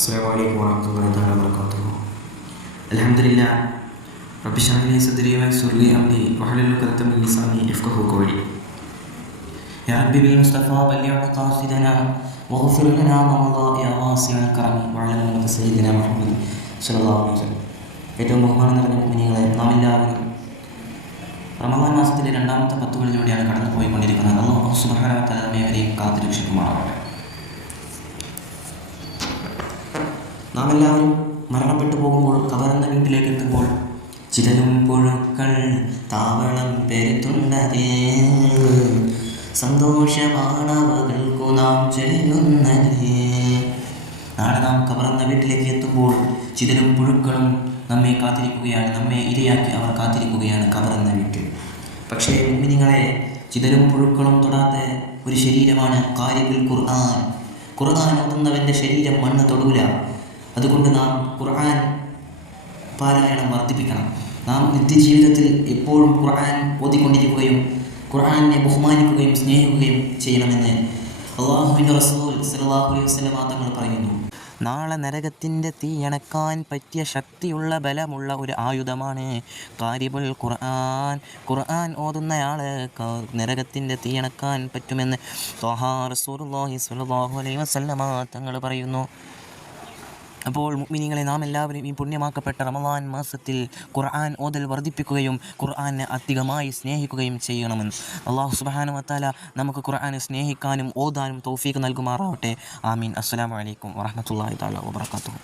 السلام عليكم ورحمة الله تعالى وبركاته. الحمد لله رب اشرح لي صدري ويسر لي أمري واحلل عقدة من لساني يفقهوا قولي. يا رب بالمصطفى بلغ مقاصدنا واغفر لنا ما مضى يا واسع الكرم وعلى أمة سيدنا محمد صلى الله عليه وسلم. ഏറ്റവും ബഹുമാനം നിറഞ്ഞ മുഅ്മിനീങ്ങളെ, നാം എല്ലാവരും റമദാൻ മാസത്തിലെ രണ്ടാമത്തെ പത്തുകളിലൂടെയാണ് കടന്നു പോയിക്കൊണ്ടിരിക്കുന്നത്. അല്ലാഹു സുബ്ഹാനഹു വ തആല നമ്മെ കാത്തുരക്ഷിക്കുമാറാവട്ടെ. നാം എല്ലാവരും മരണപ്പെട്ടു പോകുമ്പോൾ കബറെന്ന വീട്ടിലേക്ക് എത്തുമ്പോൾ ചിതലും പുഴുക്കൾ താവളം പെരുത്തുണ്ടതേ, സന്തോഷമാണവകൾക്കു നാം ചെയ്യുന്നതേ. നാളെ നാം കബറെന്ന വീട്ടിലേക്ക് എത്തുമ്പോൾ ചിതലും പുഴുക്കളും നമ്മെ കാത്തിരിക്കുകയാണ്, നമ്മെ ഇരയാക്കി അവർ കാത്തിരിക്കുകയാണ് കബറെന്ന വീട്ടിൽ. പക്ഷേ മുഅ്മിനീങ്ങളെ, ചിതലും പുഴുക്കളും തൊടാത്ത ഒരു ശരീരമാണ് ഖാരിബുൽ ഖുർആൻ. ഖുർആൻ ഓതുന്നവൻ്റെ ശരീരം മണ്ണ് തൊടൂല. അതുകൊണ്ട് നാം ഖുർആൻ പാരായണം വർദ്ധിപ്പിക്കണം. നാം നിത്യജീവിതത്തിൽ എപ്പോഴും ഖുർആൻ ഓതിക്കൊണ്ടിരിക്കുകയും ഖുർആനെ ബഹുമാനിക്കുകയും സ്നേഹിക്കുകയും ചെയ്യണമെന്ന് അല്ലാഹുവിൻ്റെ റസൂൽ സല്ലല്ലാഹു അലൈഹി വസല്ലം തങ്ങൾ പറയുന്നു. നാളെ നരകത്തിൻ്റെ തീയണക്കാൻ പറ്റിയ ശക്തിയുള്ള ബലമുള്ള ഒരു ആയുധമാണ് ഖാരിബുൽ ഖുർആൻ. ഖുർആൻ ഓതുന്നയാൾ നരകത്തിൻ്റെ തീയണക്കാൻ പറ്റുമെന്ന് ത്വഹാ റസൂലുള്ളാഹി സ്വല്ലല്ലാഹു അലൈഹി വസല്ലം തങ്ങൾ പറയുന്നു. അപ്പോൾ മുഅ്മിനീങ്ങളെ, നാം എല്ലാവരും ഈ പുണ്യമാക്കപ്പെട്ട റമദാൻ മാസത്തിൽ ഖുർആൻ ഓതൽ വർദ്ധിപ്പിക്കുകയും ഖുർആനെ അധികമായി സ്നേഹിക്കുകയും ചെയ്യണമെന്ന് അല്ലാഹു സുബ്ഹാനഹു വ തആല നമുക്ക് ഖുർആനെ സ്നേഹിക്കാനും ഓതാനും തൗഫീഖ് നൽകുമാറാവട്ടെ. ആമീൻ. അസ്സലാമു അലൈക്കും വറഹ്മത്തുള്ളാഹി തആല വബറകാതുഹു.